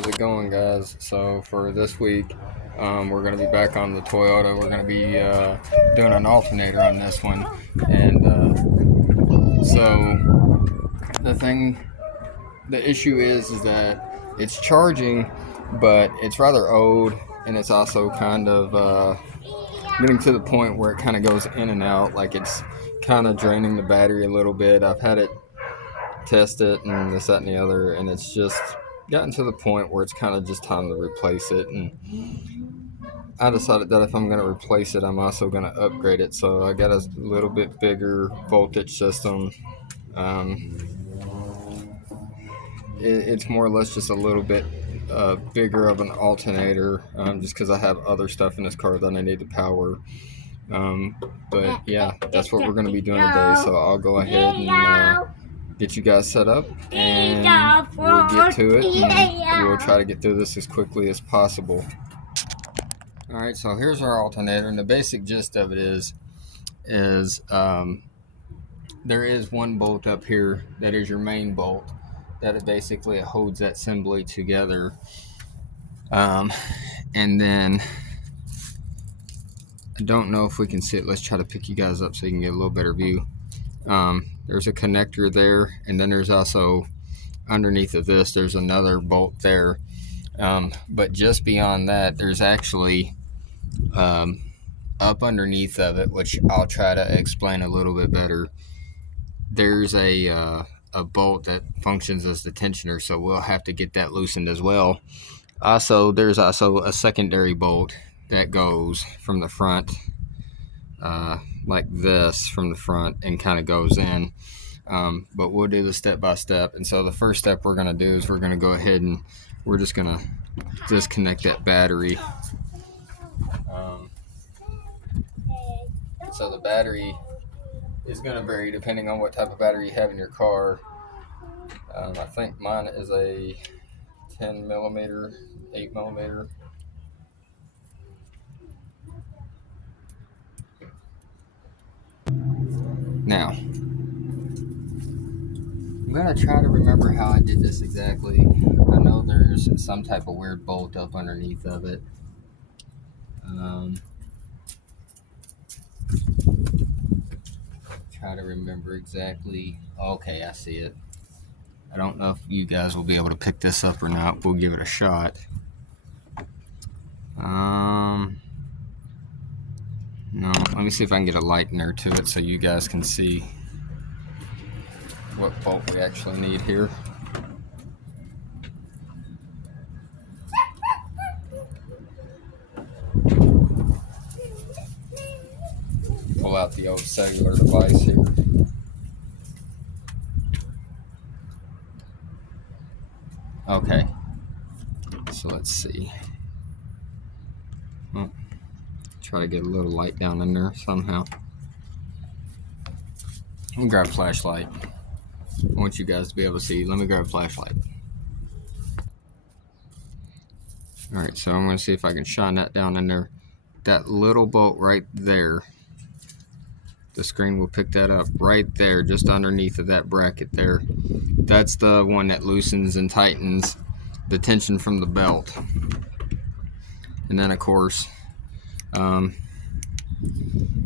How's it going, guys? So for this week, we're going to be back on the Toyota. We're going to be doing an alternator on this one, and so the issue is that it's charging, but it's rather old, and it's also kind of getting to the point where it kind of goes in and out, like it's kind of draining the battery a little bit. I've had it test it and this, that, and the other, and it's just gotten to the point where it's kind of just time to replace it. And I decided that if I'm going to replace it, I'm also going to upgrade it. So I got a little bit bigger voltage system. Um, it's more or less just a little bit bigger of an alternator, just because I have other stuff in this car that I need to power. But yeah, that's what we're going to be doing today. So I'll go ahead and get you guys set up, and we'll get to it, and we'll try to get through this as quickly as possible. Alright, so here's our alternator, and the basic gist of it is there is one bolt up here that is your main bolt that it basically holds that assembly together, and then I don't know if we can see it. Let's try to pick you guys up so you can get a little better view. There's a connector there, and then there's also underneath of this there's another bolt there, but just beyond that there's actually up underneath of it, which I'll try to explain a little bit better, there's a bolt that functions as the tensioner, so we'll have to get that loosened as well. Also, there's also a secondary bolt that goes from the front, like this from the front, and kind of goes in. But we'll do this step by step. And so the first step we're going to do is we're going to go ahead and we're just going to disconnect that battery. So the battery is going to vary depending on what type of battery you have in your car. I think mine is a 10 millimeter, 8 millimeter. Now, I'm going to try to remember how I did this exactly. I know there's some type of weird bolt up underneath of it. Try to remember exactly. Okay, I see it. I don't know if you guys will be able to pick this up or not. We'll give it a shot. No, let me see if I can get a light in there to it so you guys can see what bolt we actually need here. Pull out the old cellular device here. Okay, so let's see. Try to get a little light down in there somehow. Let me grab a flashlight. I want you guys to be able to see. Let me grab a flashlight. Alright, so I'm going to see if I can shine that down in there. That little bolt right there, the screen will pick that up right there, just underneath of that bracket there. That's the one that loosens and tightens the tension from the belt. And then of course,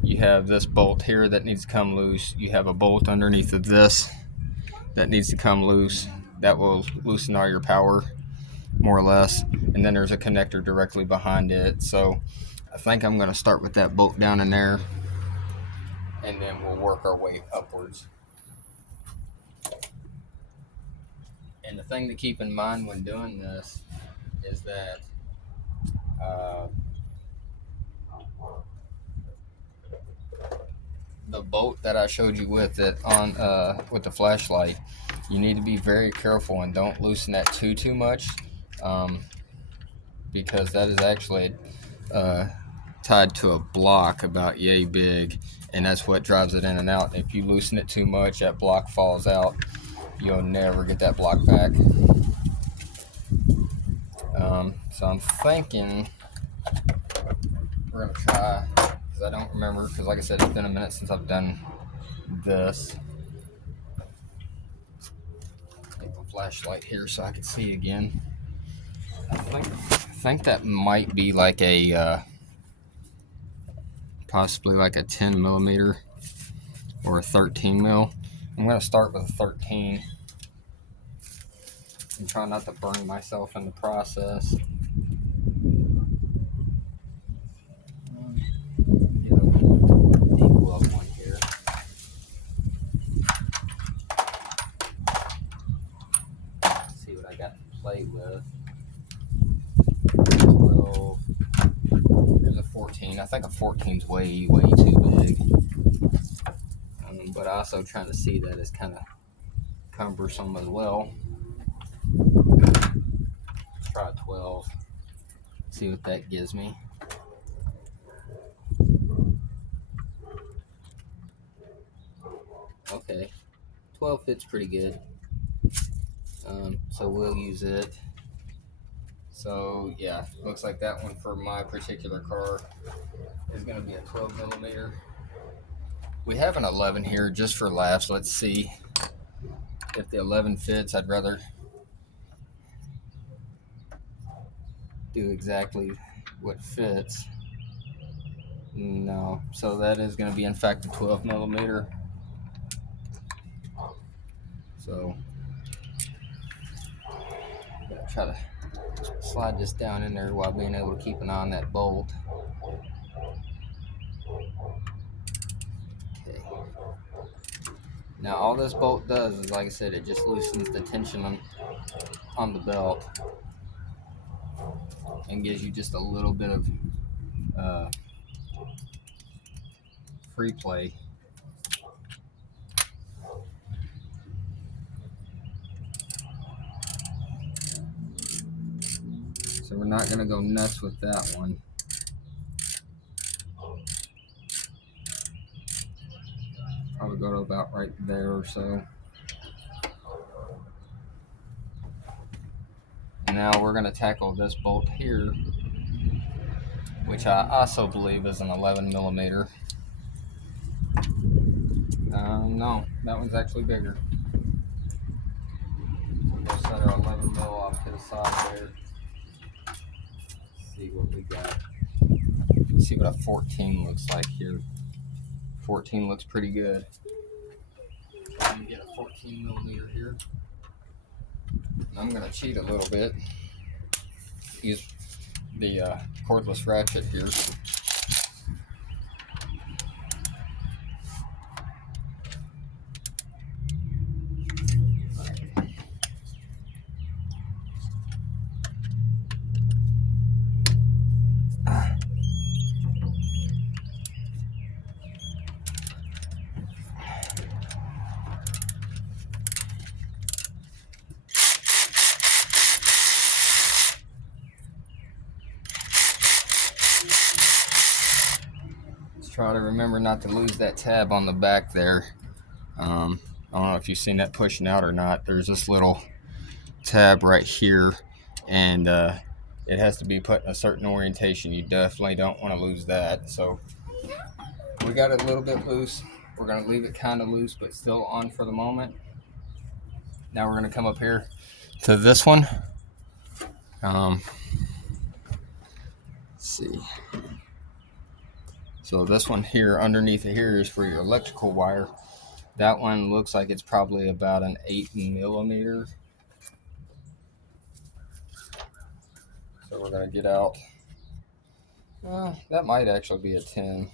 you have this bolt here that needs to come loose. You have a bolt underneath of this that needs to come loose. That will loosen all your power, more or less. And then there's a connector directly behind it. So I think I'm going to start with that bolt down in there, and then we'll work our way upwards. And the thing to keep in mind when doing this is that the bolt that I showed you with it on with the flashlight, you need to be very careful and don't loosen that too much, because that is actually tied to a block about yay big, and that's what drives it in and out. If you loosen it too much, that block falls out. You'll never get that block back. So I'm thinking we're gonna try, because I don't remember, because like I said, it's been a minute since I've done this. Get my flashlight here so I can see again. think that might be like a possibly like a 10 millimeter or a 13 mil. I'm going to start with a 13 and try not to burn myself in the process. Equal up one here. Let's see what I got to play with. 12. There's a 14. I think a 14's way too big. But also trying to see that it's kind of cumbersome as well. Let's try a 12. See what that gives me. Okay, 12 fits pretty good. So we'll use it. So yeah, looks like that one for my particular car is going to be a 12 millimeter. We have an 11 here just for laughs. Let's see if the 11 fits. I'd rather do exactly what fits. No, so that is going to be in fact a 12 millimeter. So I'm going to try to slide this down in there while being able to keep an eye on that bolt. Okay. Now all this bolt does is, like I said, it just loosens the tension on the belt and gives you just a little bit of free play. So we're not going to go nuts with that one. Probably go to about right there or so. Now we're going to tackle this bolt here, which I also believe is an 11 millimeter. No, that one's actually bigger. So we'll set our 11 mil off to the side there. See what we got. See what a 14 looks like here. 14 looks pretty good. Let me get a 14 millimeter here. And I'm going to cheat a little bit. Use the cordless ratchet here. Try to remember not to lose that tab on the back there. I don't know if you've seen that pushing out or not. There's this little tab right here, and it has to be put in a certain orientation. You definitely don't want to lose that. So we got it a little bit loose. We're going to leave it kind of loose, but still on for the moment. Now we're going to come up here to this one. Let's see. So this one here, underneath it here, is for your electrical wire. That one looks like it's probably about an 8 millimeter. So we're going to get out. That might actually be a 10.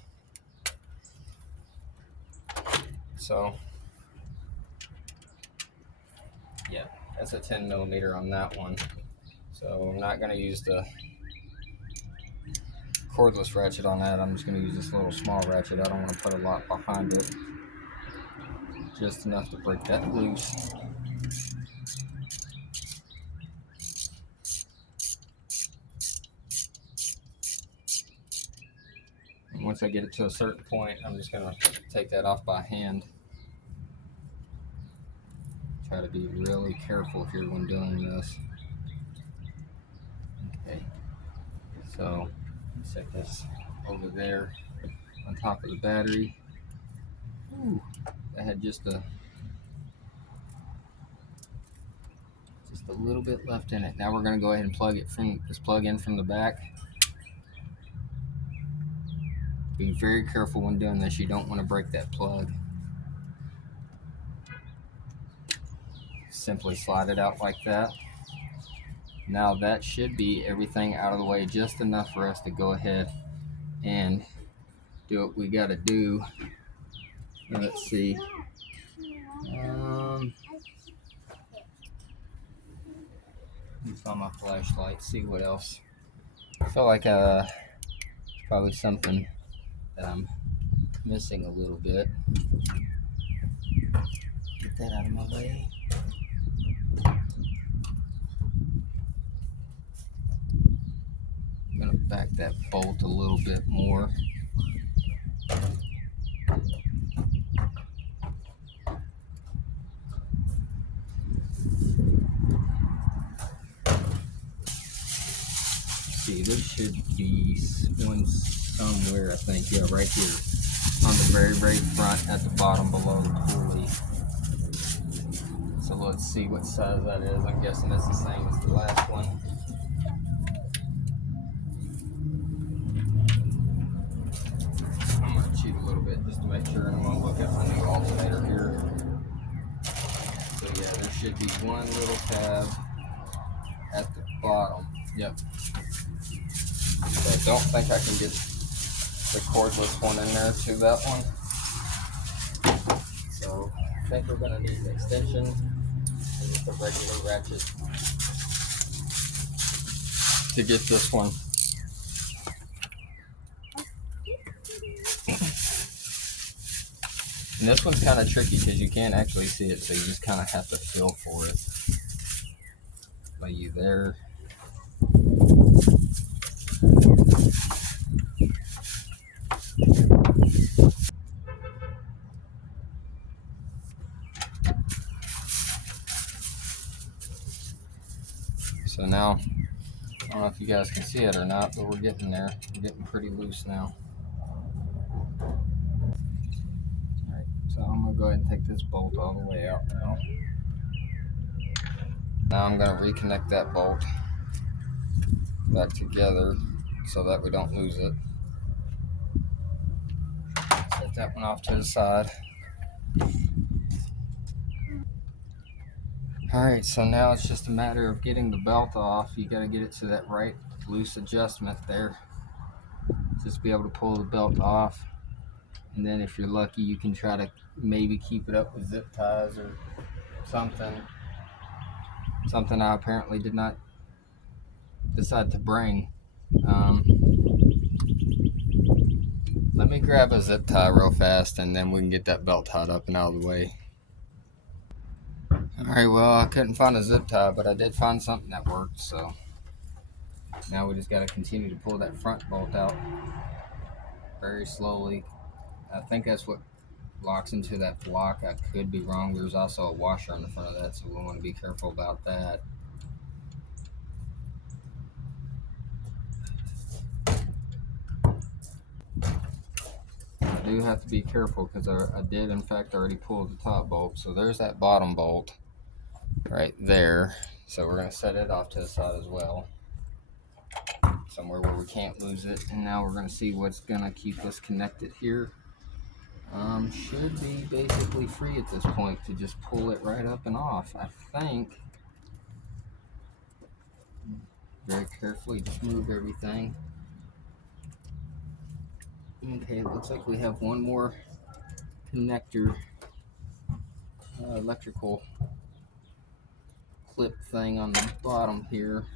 So, yeah, that's a 10 millimeter on that one. So I'm not going to use the cordless ratchet on that. I'm just going to use this little small ratchet. I don't want to put a lot behind it. Just enough to break that loose. And once I get it to a certain point, I'm just going to take that off by hand. Try to be really careful here when doing this. Okay, so set this over there on top of the battery. Ooh, I had just a a little bit left in it. Now we're going to go ahead and plug in from the back. Be very careful when doing this. You don't want to break that plug. Simply slide it out like that. Now that should be everything out of the way, just enough for us to go ahead and do what we got to do. Let's see. Let me find my flashlight, see what else. I feel like probably something that I'm missing a little bit. Get that out of my way. I'm gonna back that bolt a little bit more. See, there should be one somewhere, I think. Yeah, right here on the very, very front at the bottom below the pulley. So let's see what size that is. I'm guessing it's the same as the last one. I'm going to cheat a little bit just to make sure, and I'm going to look at my new alternator here. So yeah, there should be one little tab at the bottom. Yep. So I don't think I can get the cordless one in there to that one. So I think we're going to need an extension and just a regular ratchet to get this one. And this one's kind of tricky because you can't actually see it, so you just kind of have to feel for it. Are you there? So now, I don't know if you guys can see it or not, but we're getting there. We're getting pretty loose now. Alright, so I'm going to go ahead and take this bolt all the way out now. Now I'm going to reconnect that bolt back together so that we don't lose it. Set that one off to the side. Alright, so now it's just a matter of getting the belt off. You got to get it to that right loose adjustment there. Just be able to pull the belt off. And then if you're lucky, you can try to maybe keep it up with zip ties or something. Something I apparently did not decide to bring. Let me grab a zip tie real fast and then we can get that belt tied up and out of the way. Alright, well, I couldn't find a zip tie, but I did find something that worked, so now we just got to continue to pull that front bolt out very slowly. I think that's what locks into that block. I could be wrong. There's also a washer on the front of that, so we want to be careful about that. I do have to be careful because I did in fact already pull the top bolt. So there's that bottom bolt right there. So we're going to set it off to the side as well, somewhere where we can't lose it. And now we're going to see what's going to keep us connected here. Should be basically free at this point to just pull it right up and off. I think. Very carefully just move everything. Okay, it looks like we have one more connector, electrical clip thing on the bottom here.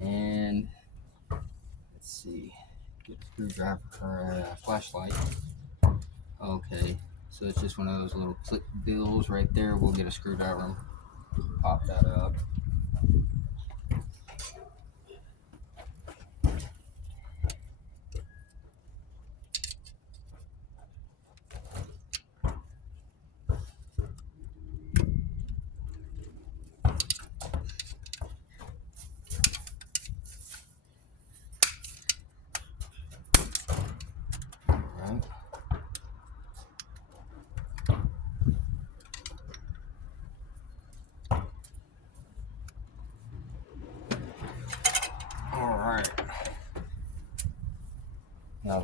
And let's see, get the screwdriver or flashlight. Okay, so it's just one of those little clip bills right there. We'll get a screwdriver and pop that up.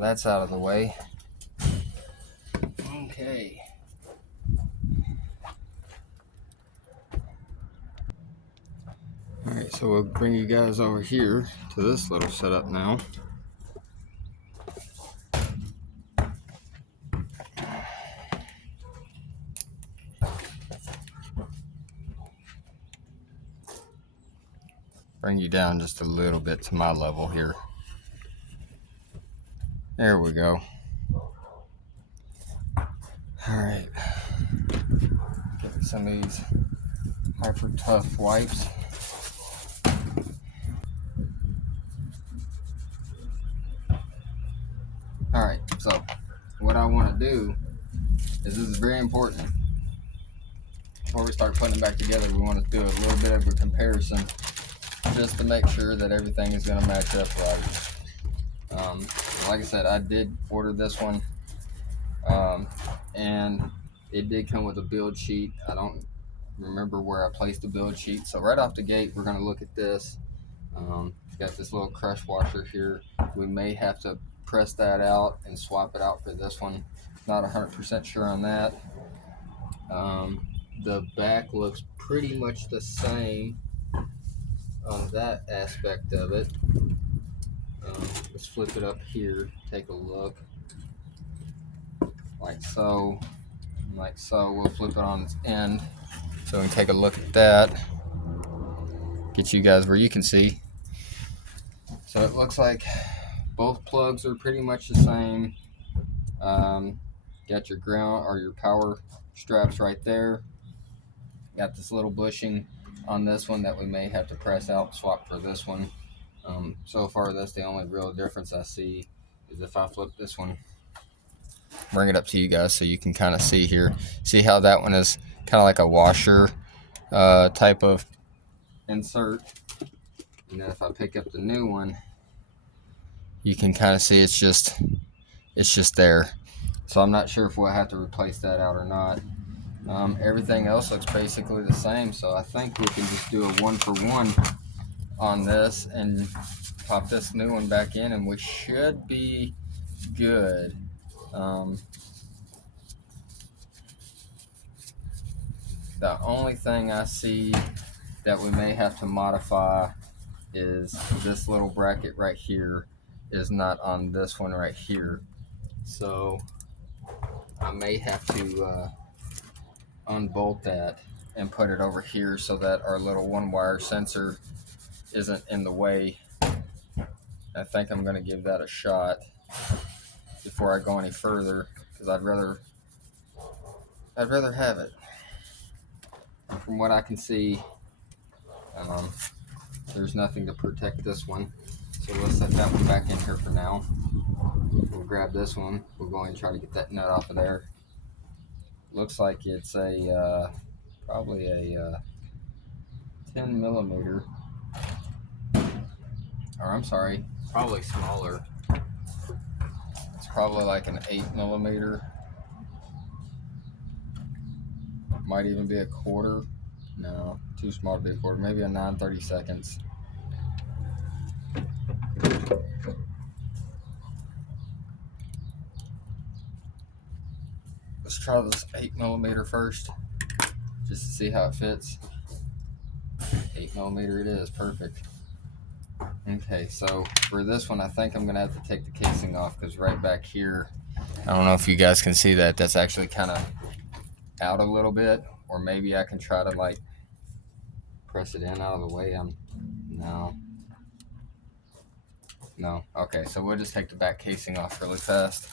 that's out of the way. Okay. Alright, so we'll bring you guys over here to this little setup now. Bring you down just a little bit to my level here. There we go. Alright. Get some of these Hyper Tough wipes. Alright, so what I want to do is, this is very important. Before we start putting it back together, we want to do a little bit of a comparison just to make sure that everything is going to match up right. Like I said, I did order this one, and it did come with a build sheet. I don't remember where I placed the build sheet, so right off the gate we're going to look at this. Got this little crush washer here. We may have to press that out and swap it out for this one. Not 100% sure on that. The back looks pretty much the same on that aspect of it. Let's flip it up here, take a look. Like so. We'll flip it on its end so we can take a look at that. Get you guys where you can see. So it looks like both plugs are pretty much the same. Got your ground or your power straps right there. Got this little bushing on this one that we may have to press out and swap for this one. So far that's the only real difference I see, is if I flip this one. Bring it up to you guys so you can kind of see here. See how that one is kind of like a washer type of insert. And then if I pick up the new one, you can kind of see it's just there. So I'm not sure if we'll have to replace that out or not. Everything else looks basically the same, so I think we can just do a 1-for-1 on this and pop this new one back in, and we should be good. The only thing I see that we may have to modify is this little bracket right here is not on this one right here, so I may have to unbolt that and put it over here so that our little one-wire sensor isn't in the way. I think I'm going to give that a shot before I go any further, because I'd rather have it. From what I can see, there's nothing to protect this one, so let's set that one back in here for now. We'll grab this one. We'll go and try to get that nut off of there. Looks like it's a probably a 10 millimeter, or I'm sorry, probably smaller. It's probably like an 8 millimeter. Might even be a quarter. No, too small to be a quarter. Maybe a 9/32. Let's try this 8 millimeter first, just to see how it fits. 8 millimeter it is, perfect. Okay, so for this one, I think I'm gonna have to take the casing off, because right back here, I don't know if you guys can see that, that's actually kind of out a little bit, or maybe I can try to like press it in out of the way. No. Okay, so we'll just take the back casing off really fast.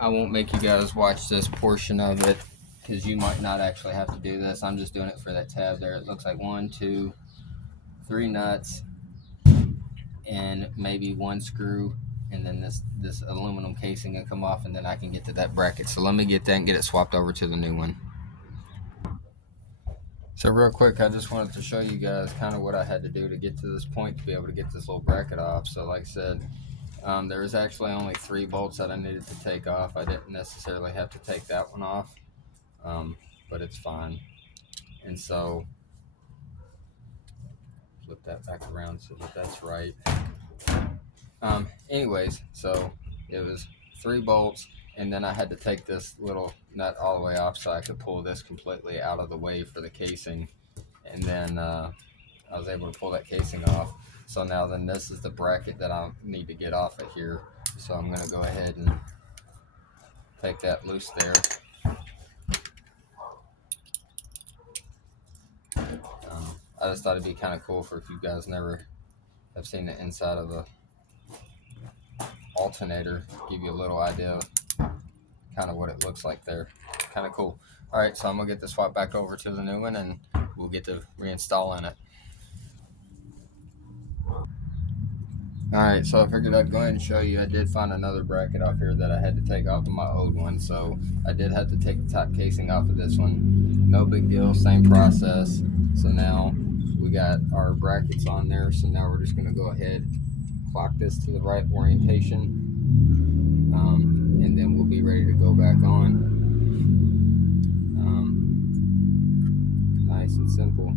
I won't make you guys watch this portion of it, because you might not actually have to do this. I'm just doing it for that tab there. It looks like 1, 2, 3 nuts and maybe 1 screw, and then this aluminum casing will come off, and then I can get to that bracket. So let me get that and get it swapped over to the new one. So real quick, I just wanted to show you guys kind of what I had to do to get to this point to be able to get this little bracket off. So like I said, there was actually only 3 bolts that I needed to take off. I didn't necessarily have to take that one off, but it's fine. And so flip that back around so that that's right. Anyways, so it was 3 bolts, and then I had to take this little nut all the way off so I could pull this completely out of the way for the casing, and then I was able to pull that casing off. So now then this is the bracket that I need to get off of here. So I'm going to go ahead and take that loose there. I just thought it'd be kind of cool for if you guys never have seen the inside of a alternator, give you a little idea of kind of what it looks like there. Kind of cool. All right, so I'm gonna get this swap back over to the new one, and we'll get to reinstalling it. All right, so I figured I'd go ahead and show you. I did find another bracket off here that I had to take off of my old one, so I did have to take the top casing off of this one. No big deal, same process. So now we got our brackets on there, so now we're just gonna go ahead, clock this to the right orientation, and then we'll be ready to go back on. Nice and simple.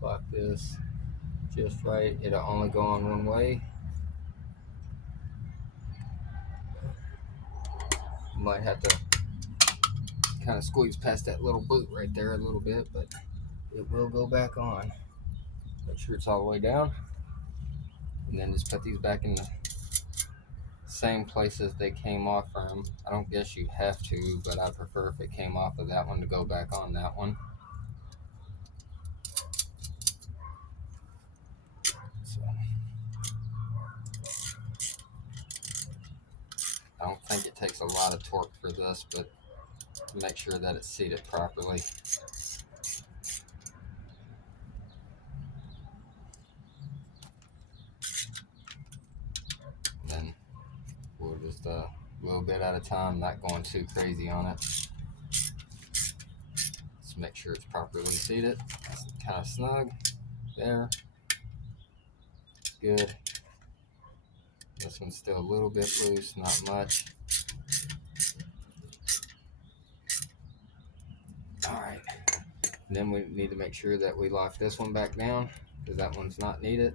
Clock this just right. It'll only go on one way. Might have to kind of squeeze past that little boot right there a little bit, but it will go back on. Make sure it's all the way down, and then just put these back in the same places they came off from. I don't guess you have to, but I prefer if it came off of that one to go back on that one. So I don't think it takes a lot of torque for this, but make sure that it's seated properly. Then we'll just a little bit at a time, not going too crazy on it. Just make sure it's properly seated. It's kind of snug there. Good. This one's still a little bit loose, not much. All right. Then we need to make sure that we lock this one back down, because that one's not needed.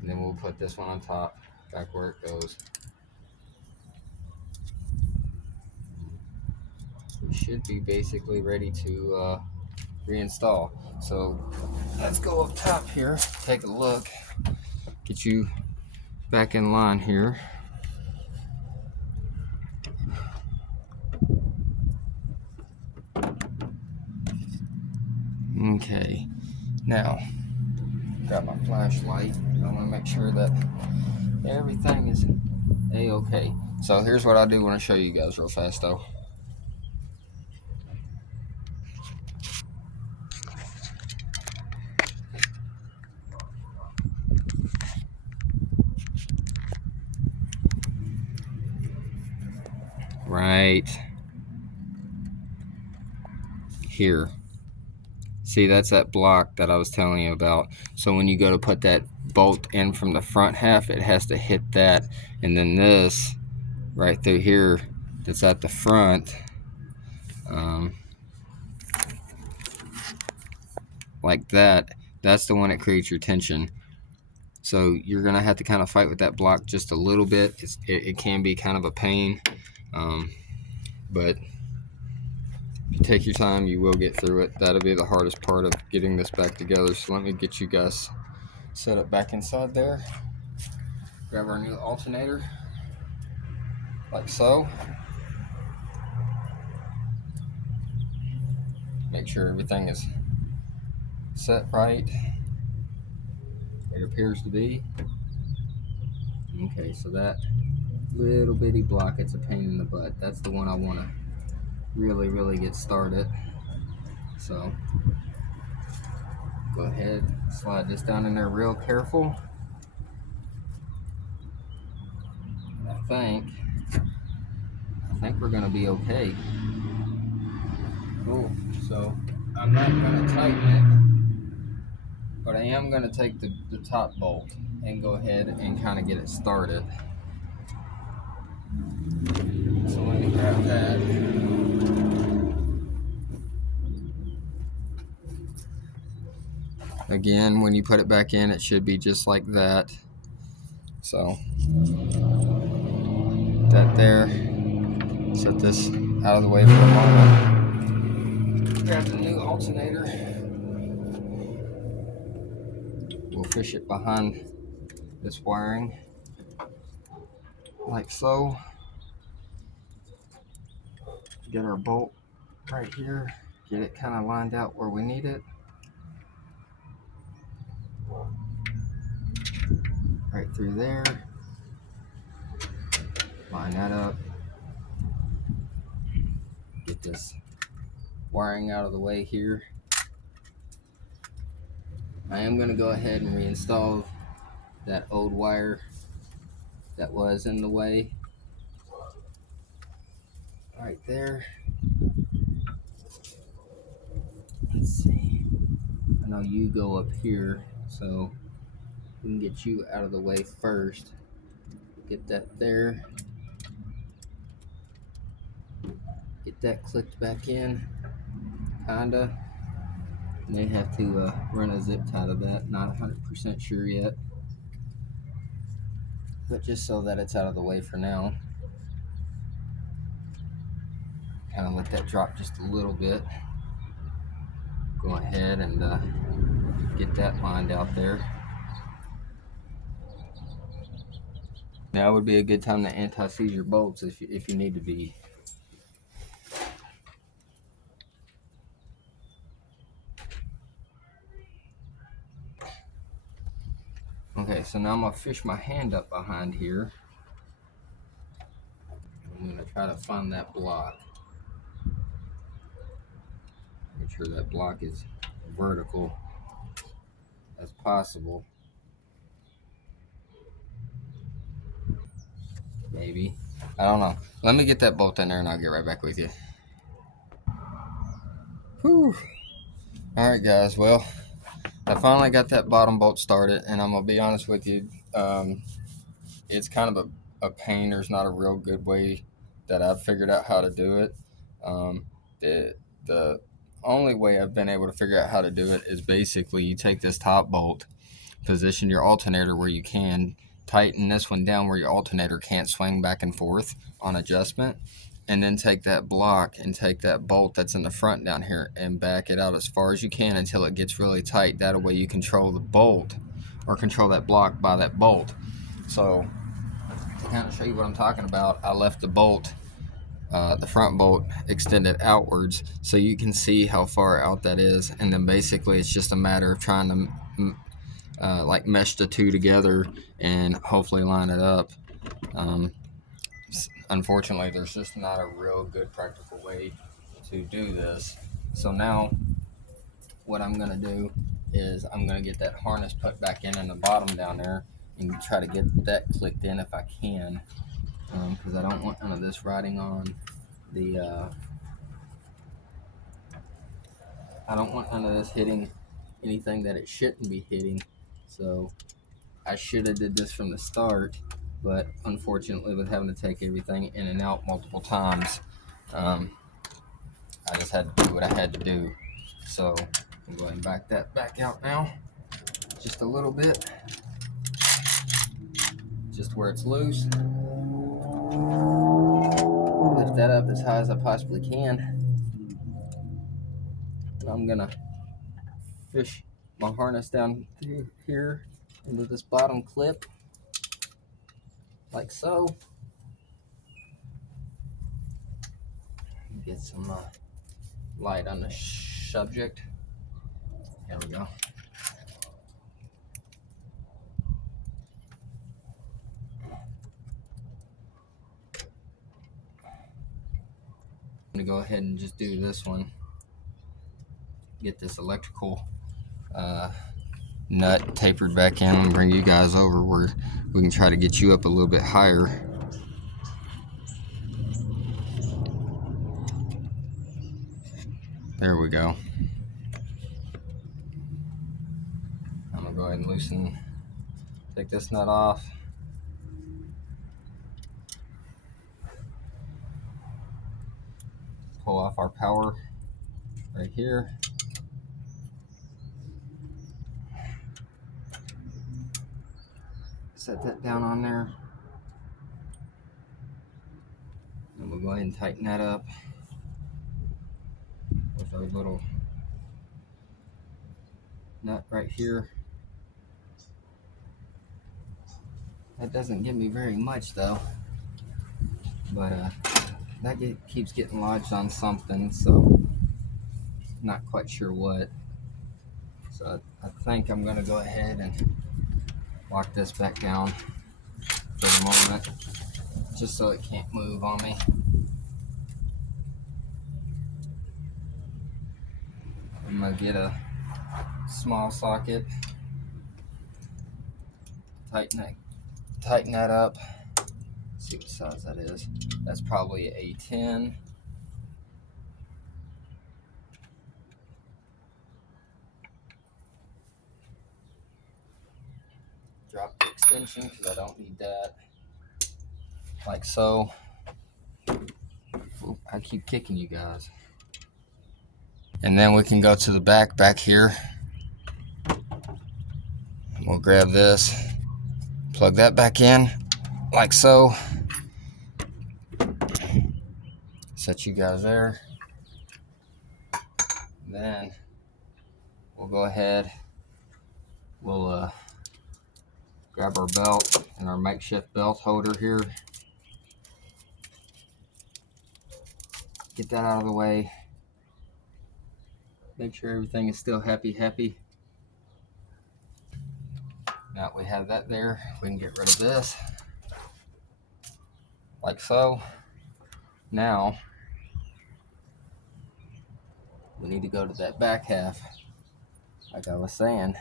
And then we'll put this one on top, back where it goes. We should be basically ready to reinstall. So let's go up top here, take a look, get you back in line here. Okay, now got my flashlight. I want to make sure that everything is a-okay. So here's what I do want to show you guys real fast though. Right here. See, that's that block that I was telling you about. So when you go to put that bolt in from the front half, it has to hit that. And then this right through here that's at the front, like that, that's the one that creates your tension. So you're gonna have to kind of fight with that block just a little bit. It can be kind of a pain, but if you take your time, you will get through it. That'll be the hardest part of getting this back together. So let me get you guys set up back inside there. Grab our new alternator, like so. Make sure everything is set right. It appears to be. Okay, so that little bitty block, it's a pain in the butt. That's the one I want to really get started. So go ahead, slide this down in there real careful. I think we're gonna be okay. Cool. So I'm not gonna tighten it, but I am gonna take the top bolt and go ahead and kind of get it started. So let me grab that. Again, when you put it back in, it should be just like that. So that there, set this out of the way for a moment. Grab the new alternator. We'll fish it behind this wiring, like so. Get our bolt right here, get it kind of lined out where we need it. Right through there. Line that up. Get this wiring out of the way here. I am going to go ahead and reinstall that old wire that was in the way. Right there. Let's see. I know you go up here, so we can get you out of the way first. Get that there. Get that clicked back in. Kinda. May have to run a zip tie to that. Not 100% sure yet. But just so that it's out of the way for now. Kind of let that drop just a little bit. Go ahead and get that lined out there. Now would be a good time to anti-seize your bolts if you need to be. Okay, so now I'm gonna fish my hand up behind here. I'm gonna try to find that block. Make sure that block is vertical as possible. Maybe. I don't know. Let me get that bolt in there and I'll get right back with you. Whew. Alright guys, well, I finally got that bottom bolt started, and I'm gonna be honest with you, it's kind of a pain. There's not a real good way that I've figured out how to do it. The only way I've been able to figure out how to do it is basically you take this top bolt, position your alternator where you can, tighten this one down where your alternator can't swing back and forth on adjustment, and then take that block and take that bolt that's in the front down here and back it out as far as you can until it gets really tight. That way you control the bolt or control that block by that bolt. So to kind of show you what I'm talking about, I left the bolt, the front bolt, extended outwards so you can see how far out that is, and then basically it's just a matter of trying to like mesh the two together and hopefully line it up. Unfortunately, there's just not a real good practical way to do this. So now what I'm going to do is I'm going to get that harness put back in the bottom down there and try to get that clicked in if I can, because I don't want none of this riding on the I don't want none of this hitting anything that it shouldn't be hitting. So I should have did this from the start, but unfortunately with having to take everything in and out multiple times, I just had to do what I had to do. So I'm going to back that back out now, just a little bit, just where it's loose. Lift that up as high as I possibly can. And I'm gonna fish my harness down through here into this bottom clip, like so. Get some light on the subject. There we go. I'm gonna go ahead and just do this one. Get this electrical nut tapered back in and bring you guys over where we can try to get you up a little bit higher. There we go. I'm gonna go ahead and take this nut off. Pull off our power right here. Set set that down on there. And we'll go ahead and tighten that up with our little nut right here. That doesn't give me very much though, but that keeps getting lodged on something, so not quite sure what. So I think I'm gonna go ahead and lock this back down for the moment, just so it can't move on me. I'm gonna get a small socket, tighten that up. Let's see what size that is. That's probably a 10. Drop the extension because I don't need that. Like so. Oop, I keep kicking you guys. And then we can go to the back here. We'll grab this, plug that back in, like so. Set you guys there. Then we'll go ahead, we'll grab our belt and our makeshift belt holder here. Get that out of the way. Make sure everything is still happy. Now we have that there, we can get rid of this, like so. Now, we need to go to that back half, like I was saying,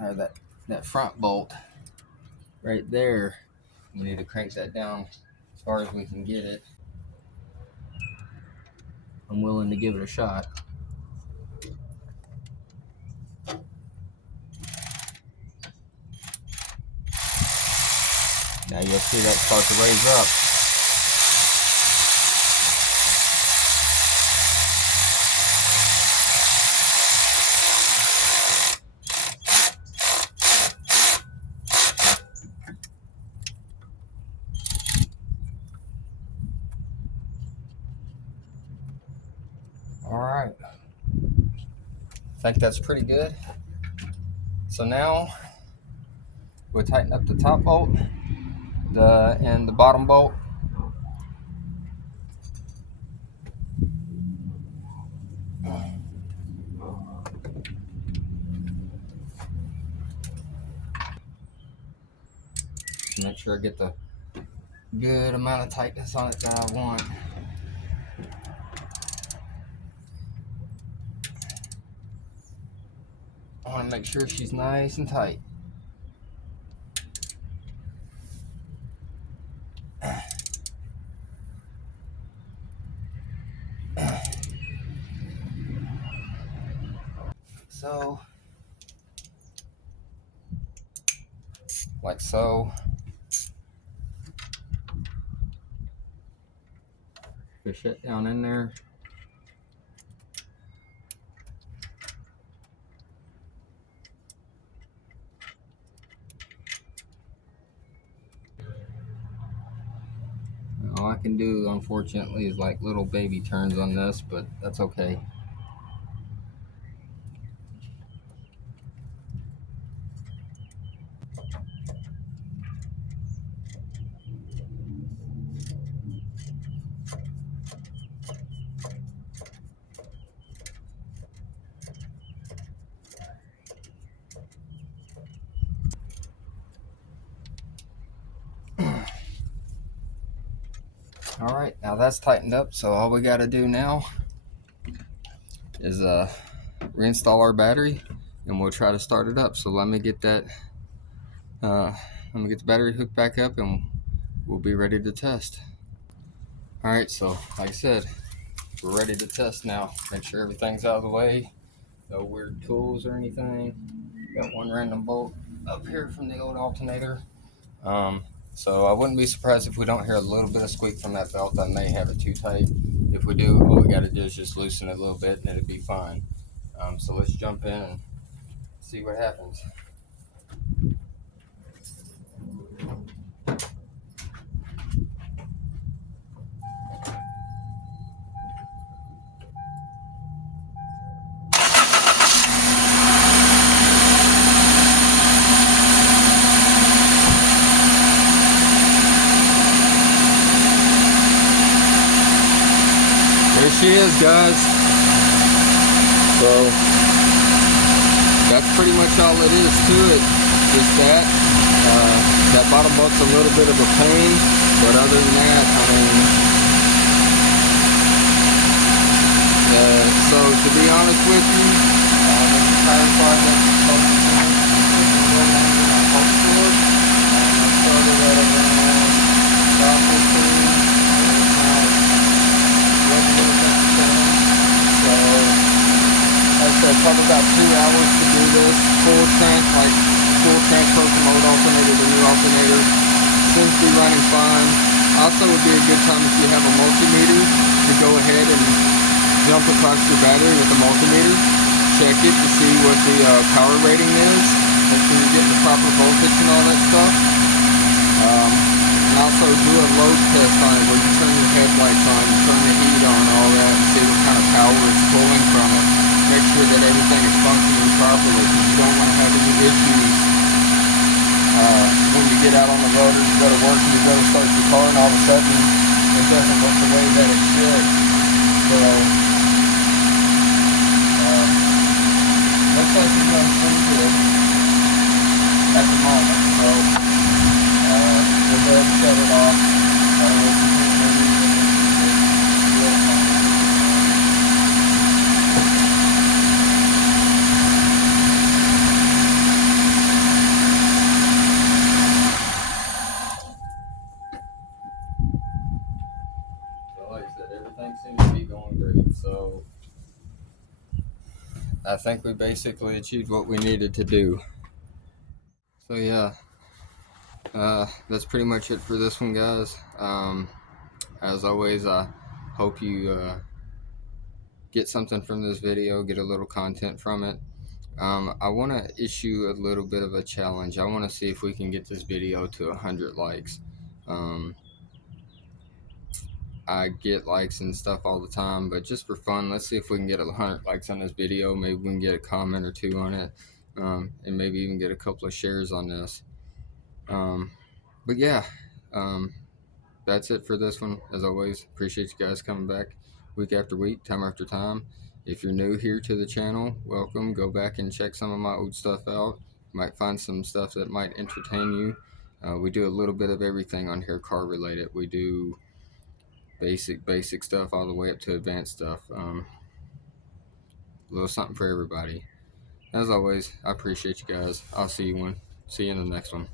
or that front bolt right there. We need to crank that down as far as we can get it. I'm willing to give it a shot. Now you'll see that start to raise up. All right, I think that's pretty good. So now we'll tighten up the top bolt and the bottom bolt. Make sure I get the good amount of tightness on it that I want. I want to make sure she's nice and tight. So, like so. Fish it down in there. All I can do, unfortunately, is like little baby turns on this, but that's okay. All right, now that's tightened up, so all we got to do now is reinstall our battery, and we'll try to start it up. So let me get that. Let me get the battery hooked back up, and we'll be ready to test. All right, so like I said, we're ready to test now. Make sure everything's out of the way, no weird tools or anything. Got one random bolt up here from the old alternator. So I wouldn't be surprised if we don't hear a little bit of squeak from that belt. I may have it too tight. If we do, all we got to do is just loosen it a little bit and it'll be fine. So let's jump in and see what happens. she is, guys. So that's pretty much all it is to it. Just that. That bottom bolt's a little bit of a pain, but other than that, I mean, so to be honest with you, the entire project is supposed to be I hope for it. I started at around about 15. So, like I said, probably about 2 hours to do this full transfer from old alternator to new alternator. Seems to be running fine. Also, would be a good time if you have a multimeter to go ahead and jump across your battery with a multimeter. Check it to see what the power rating is. Make sure you're getting the proper voltage and all that stuff. And also do a load test on it where you turn your headlights on, you turn the heat on, all that, and see what kind of power it's pulling from it. Make sure that everything is functioning properly, because you don't want to have any issues when you get out on the road or you go to work and you go to start your car and all of a sudden it doesn't work the way that it should. So looks like it's going pretty good at the moment. So we'll go ahead and shut it off. Like I said, everything seems to be going great. So I think we basically achieved what we needed to do. So yeah, that's pretty much it for this one, guys. As always, I hope you get something from this video, get a little content from it. I want to issue a little bit of a challenge. I want to see if we can get this video to 100 likes. I get likes and stuff all the time, but just for fun, let's see if we can get 100 likes on this video. Maybe we can get a comment or two on it, and maybe even get a couple of shares on this. But yeah, that's it for this one. As always, appreciate you guys coming back week after week, time after time. If you're new here to the channel, welcome. Go back and check some of my old stuff out. You might find some stuff that might entertain you. We do a little bit of everything on here, car related. We do basic stuff all the way up to advanced stuff. A little something for everybody. As always, I appreciate you guys. I'll see you in the next one.